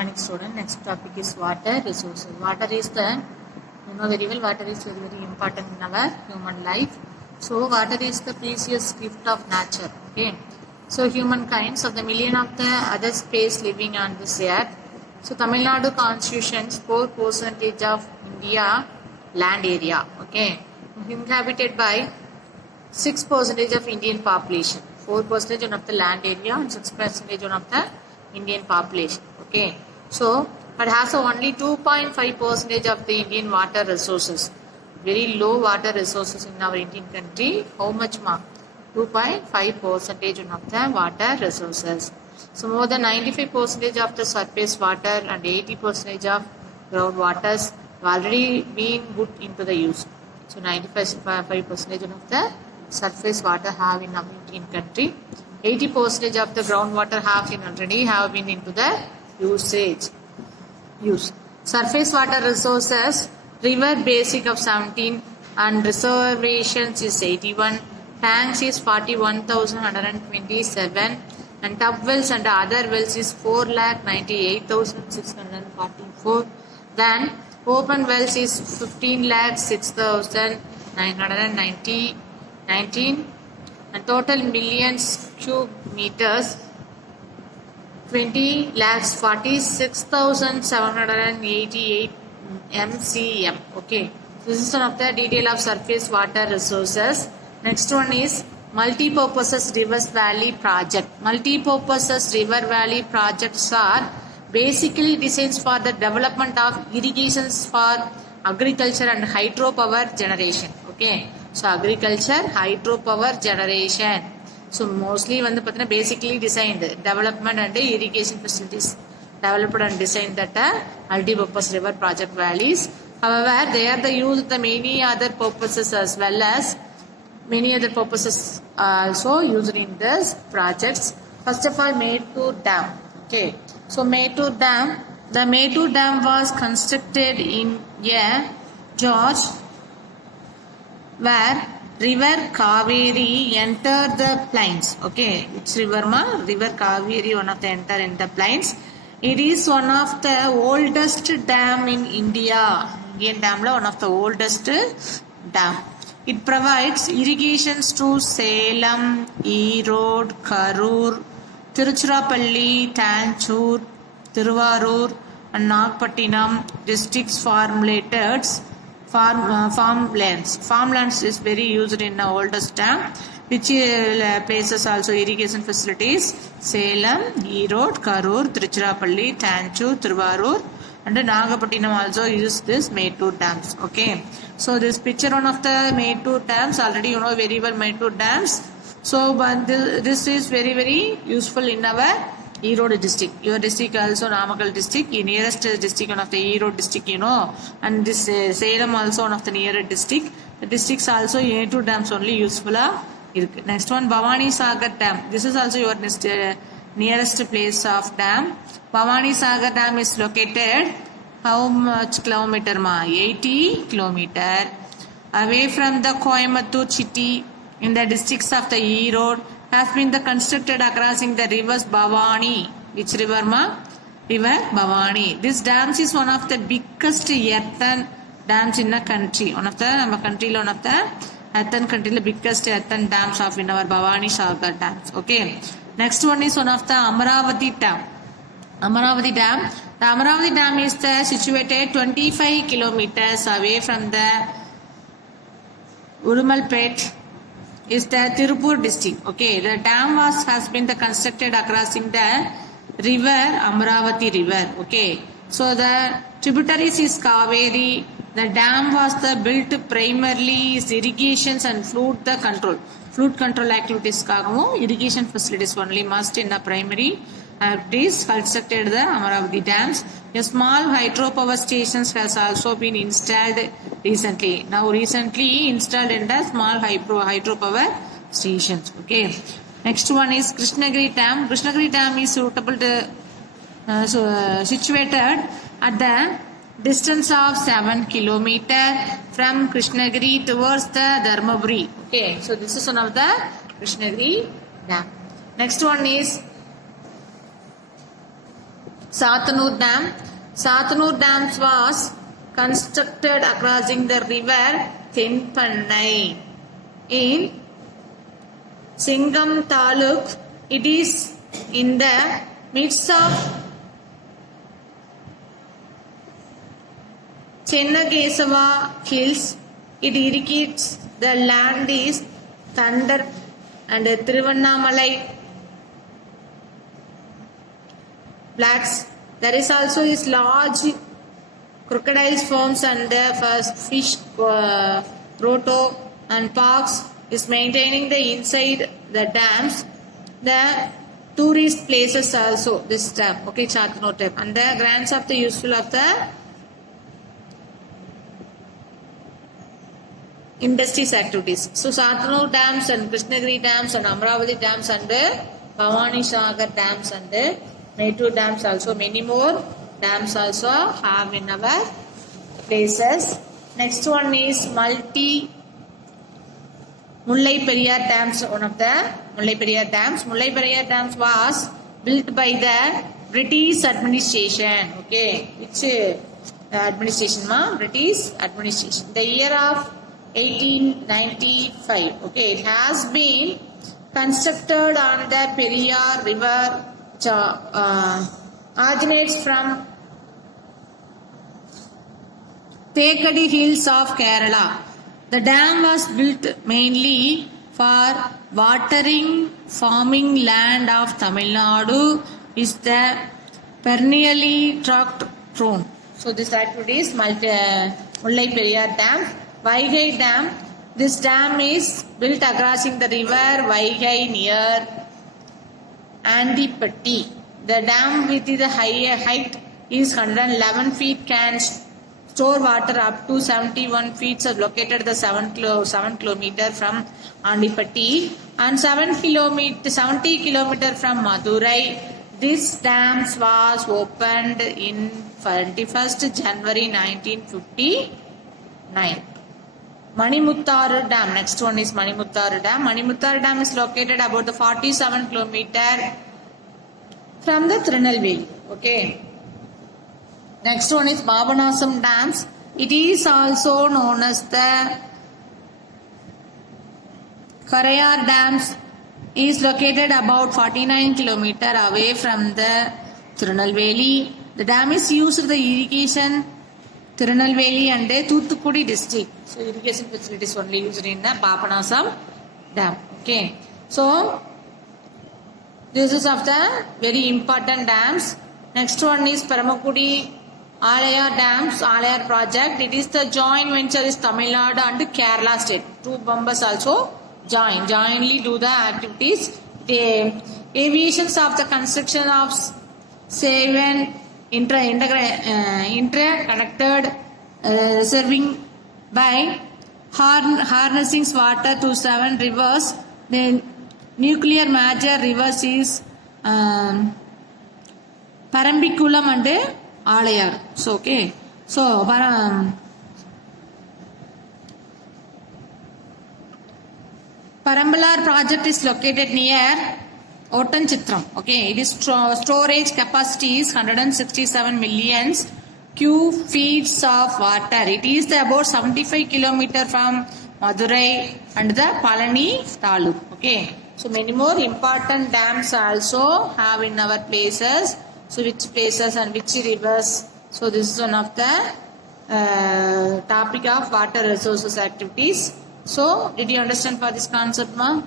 morning student. Next topic is water resources. Water is the, you know very well, water is very important in our human life. So water is the precious gift of nature. Okay. So humankind, of the million of the other space living on this earth. So Tamil Nadu constitutions 4% of India land area. Okay. Inhabited by 6% of Indian population. 4% of the land area and 6% of the Indian population. Okay. So, but has only 2.5% of the Indian water resources. Very low water resources in our Indian country. How much more? 2.5% of the water resources. So, more than 95% of the surface water and 80% of ground waters have already been put into the use. So, 95% of the surface water have in our Indian country. 80% of the groundwater have been into the use. Surface water resources, river basic of 17 and reservations is 81, tanks is 41,127 and tub wells and other wells is 4,98,644. Then open wells is 15,06,919 and total millions cube meters 20,46,788 MCM. Okay, this is one of the detail of surface water resources. Next one is multi-purposes rivers valley project. Multi-purposes river valley projects are basically designed for the development of irrigations for agriculture and hydropower generation. Okay. So agriculture, hydropower generation. So mostly basically designed development and irrigation facilities developed and designed that multi-purpose river project valleys. However, they are the use the many other purposes as well as many other purposes also used in this projects. First of all, Mettur Dam. Okay, so Mettur Dam. The Mettur Dam was constructed in a gorge where river Kaveri entered the plains. Okay, which river ma? River Kaveri, one of the enter in the plains. It is one of the oldest dam in India. Indian dam la one of the oldest dam. It provides irrigations to Salem, Erode, Karur, Tiruchirappalli, Tanjore, Tiruvarur and Nagapattinam districts farmlands. Farmlands is very used in the oldest dam, which places also irrigation facilities. Salem, Erode, Karur, Tiruchirappalli, Tanjore, Tiruvarur and Nagapattinam also use this Mettur dams. Okay. So this picture one of the Mettur dams, already you know very well Mettur dams. So but this is very very useful in our Erode district. Your district also Namakkal district. Your nearest district one of the Erode district you know. And this Salem also one of the nearest district. The districts also Mettur dams only useful. Next one Bhavani Sagar Dam. This is also your nearest place of dam. Bhavani Sagar Dam is located how much kilometer ma? 80 kilometer away from the Coimbatore city in the districts of the Erode. Has been constructed crossing the rivers Bhavani. Which river ma? River Bhavani. This dam is one of the biggest earthen dams in the country. One of the earthen country, the biggest earthen dams of in our Bhavani Sagar dams. Okay. Next one is one of the Amaravati Dam. Amaravati Dam. The Amaravati Dam is situated 25 kilometers away from the Udumalpet is the Tirupur district. Okay, the dam has been constructed crossing the river Amaravati river. Okay, so the tributaries is Kaveri. The dam was built primarily is irrigations and flood control activities. Irrigation facilities only must in the primary activities constructed the Amaravati dams. A small hydropower stations has also been installed recently. Now recently installed in the small hydropower stations. Okay. Next one is Krishnagiri Dam. Krishnagiri Dam is suitable to situated at the distance of 7 kilometers from Krishnagiri towards the Dharmaburi. Okay. So this is one of the Krishnagiri Dam. Next one is Sathanur Dam. Sathanur Dam was constructed crossing the river Tenpannai in Singam Taluk. It is in the midst of Chennagesava hills. It irrigates the land is Thunder and Thiruvannamalai flats. There is also is large crocodiles farms and first fish grotto and parks is maintaining the inside the dams. The tourist places also this dam. Okay, Chattanooga dam and the grants of the useful of the industries activities. So Sathanur dams and Krishnagiri dams and Amravati dams and Bhavani Sagar dams and Mettur dams also, many more dams also have in our places. Next one is Mullai Periyar dams, one of the Mullai Periyar dams. Mullai Periyar dams was built by the British administration. Okay, which administration ma? British administration. The year of 1895. Okay, it has been constructed on the Periyar river, originates from Thekadi hills of Kerala. The dam was built mainly for watering farming land of Tamil Nadu, is the perennially drought prone. So this activity is Mullai Periyar Dam. Vaigai Dam. This dam is built crossing the river Vaigai near Andipatti. The dam with the height is 111 feet can store water up to 71 feet. So located the 7 kilometer from Andipatti and 70 kilometer from Madurai. This dam was opened in 21st January 1959. Manimuttar Dam. Next one is Manimuttar Dam. Manimuttar Dam is located about the 47 kilometer from the Tirunelveli. Okay. Next one is Babanasam Dams. It is also known as the Karayar Dams. Is located about 49 kilometer away from the Tirunelveli. The dam is used for the irrigation Tirunelveli and Thoothukudi district. So irrigation facilities only used in the Papanasam Dam. Okay. So this is of the very important dams. Next one is Paramakudi Alayar Dams, Alayar project. It is the joint venture is Tamil Nadu and Kerala state. Two Bombas also jointly do the activities. The aviations of the construction of 7 interconnected reserving by harnessing water to 7 rivers. The nuclear major rivers is Parambikulam and Alayar. So okay. So Parambalar project is located near Ottanchitram. Okay, it is storage capacity is 167 million cubic feet of water. It is about 75 kilometer from Madurai and the Palani Taluk. Okay, so many more important dams also have in our places. So which places and which rivers? So this is one of the topic of water resources activities. So did you understand for this concept, ma?